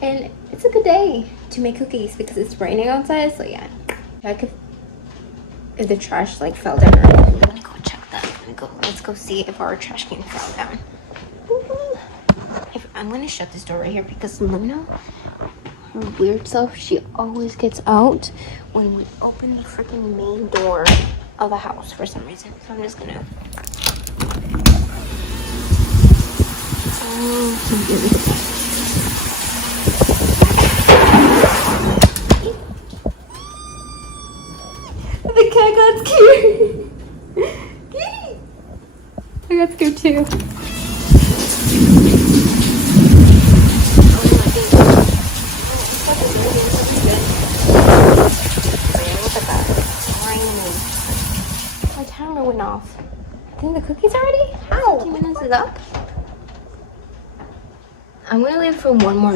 And it's a good day to make cookies because it's raining outside. So yeah, like if the trash like fell down. Let me go check that. Let's go see if our trash can fell down. I'm gonna shut this door right here because Luna, her weird self, she always gets out when we open the freaking main door of the house for some reason. So I'm just gonna. The cat got scared. I got scared too. My timer went off. I think the cookies already? How? 15 minutes is up. I'm gonna leave for one more